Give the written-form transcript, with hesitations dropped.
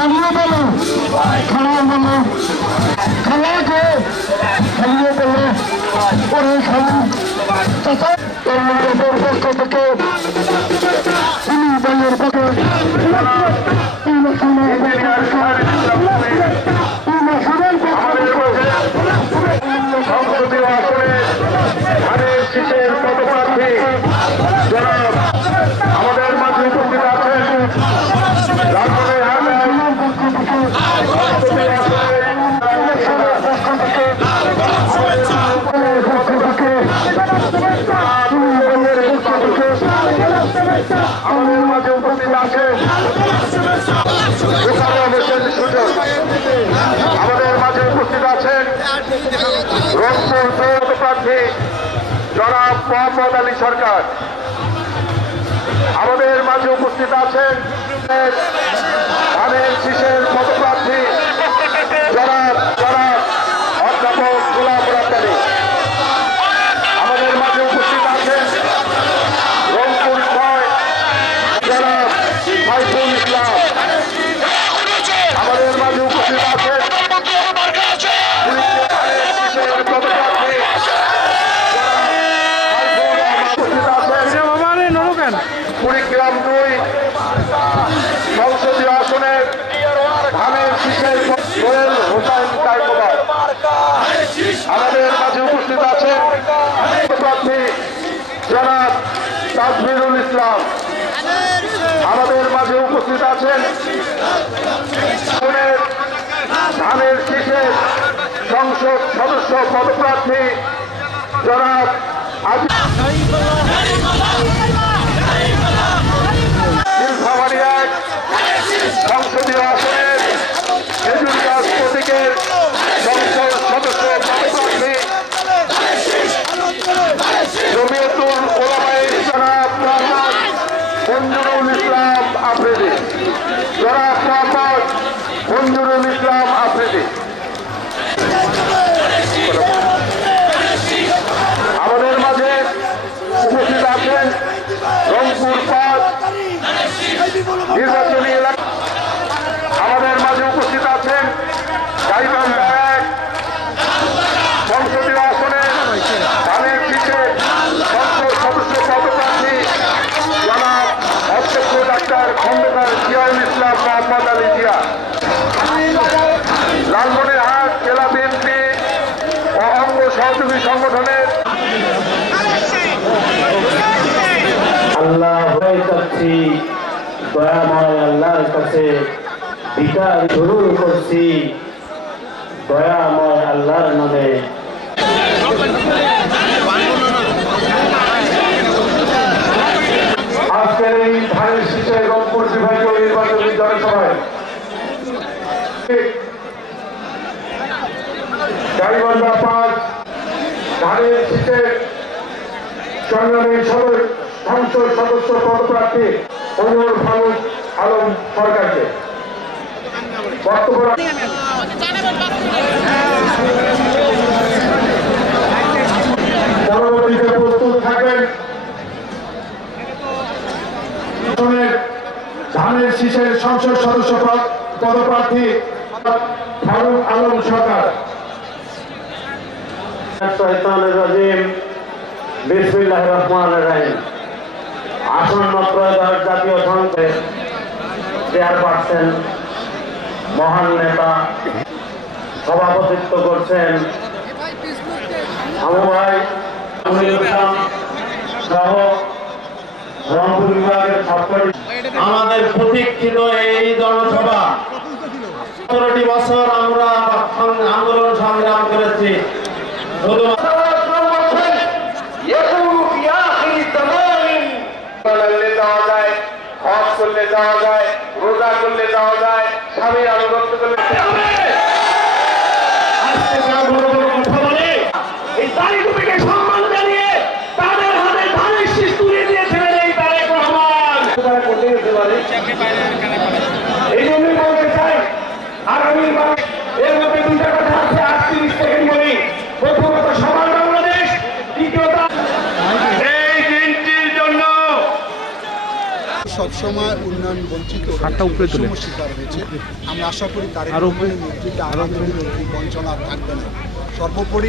চালিয়ে বলো খারাপ বলো খালাকে চালিয়ে বলো ওরে খালি পক্ষ থেকে দলের পক্ষে আমাদের মাঝে উপস্থিত আছেন আমাদের মাঝে উপস্থিত আছেন আমাদের মাঝে উপস্থিত আছেন রংপুর প্রার্থী জনাব মোহাম্মদ আলী সরকার। আমাদের মাঝে উপস্থিত আছেন ধানের শীষের পদপ্রার্থী জনাব অধ্যাপক গোলাম রাব্বানী। আমাদের মাঝে উপস্থিত আছেন রংপুর ৬ জনাব সাইফুল ইসলাম। আমাদের মাঝে উপস্থিত আছেন কুড়িগ্রাম ২ সংসদীয় আসনের ধানের শীষের সোহেল হোসেন কায়কোবাদ। আমাদের মাঝে উপস্থিত আছেন প্রার্থী জনাব তাজমিরুল ইসলাম। আমাদের মাঝে উপস্থিত আছেন ধানের শীষের সংসদ সদস্য পদপ্রার্থী জনাব সংসদীয় আসনের খেজুর গাছ প্রতীকের সংসদ সদস্য পদপ্রার্থী জমিয়তুল উলামায়ে জনাব মোহাম্মদ মঞ্জুরুল ইসলাম আফ্রিদি। জনাব মোহাম্মদ মঞ্জুরুল ইসলাম আফ্রিদি। আমাদের মাঝে উপস্থিত আছেন রংপুর ৫ নির্বাচনী এলাকা। আমাদের মাঝে উপস্থিত আছেন গাইবান্ধা ১ সংসদীয় আসনের ধানের শীষের সংসদ সদস্য পদপ্রার্থী জনাব অধ্যক্ষ ডাক্তার খন্দকার জিয়াউল ইসলাম মোহাম্মদ আলী জিয়া। লালমনিরহাট জেলা বিএনপি ও অঙ্গ সহযোগী সংগঠনের আল্লাহ ভয় করছি, দয়াময় আল্লাহর কাছে বিচার শুরু করছি, দয়াময় আল্লাহর নামে। আজকের এই ধানের শীষের রংপুর বিভাগীয় নির্বাচনী জনসভায় গাইবান্ধা ৫ ধানের শীষের সংগ্রামী সংসদ সদস্য পদপ্রার্থী ওমর ফারুক আলম সরকারকে বক্তব্য পরবর্তীতে প্রস্তুত থাকবেন ধানের শীষের সংসদ সদস্য পদপ্রার্থী ফারুক আলম সরকার। শয়তানির রাজিম। বিসমিল্লাহির রহমানির রহিম। আসন্ন ত্রয়োদশ জাতীয় সংসদে চেয়ারপারসন মহান নেতা সভাপতিত্ব করছেন আমু ভাই ইসলাম সহ রংপুর বিভাগের সবকটি। আমাদের প্রতীক্ষিত এই জনসভা ১৭টি বছর আমরা আন্দোলন সংগ্রাম করেছি। করলে যাওয়া যায়, রোজা করলে যাওয়া যায়, স্বামীর আনুগত্য করলে সম্মান জানিয়ে তাদের হাতে ধানের শীষ তুলে দিয়েছিলেন এই তারেক রহমান। এই জন্যই বলতে চাই আগামী এর মধ্যে দুইটা কথা আছে, 38 সেকেন্ড বলি। প্রথমত সবার বাংলাদেশ, দ্বিতীয়ত এই দিনটির জন্য সবসময় উন্নয়ন বঞ্চিত বৈষম্য শিকার হয়েছে। আমরা আশা করি তারেক রহমানের নেতৃত্বে আগামী দিনে এই বঞ্চনা আর থাকবে না। সর্বোপরি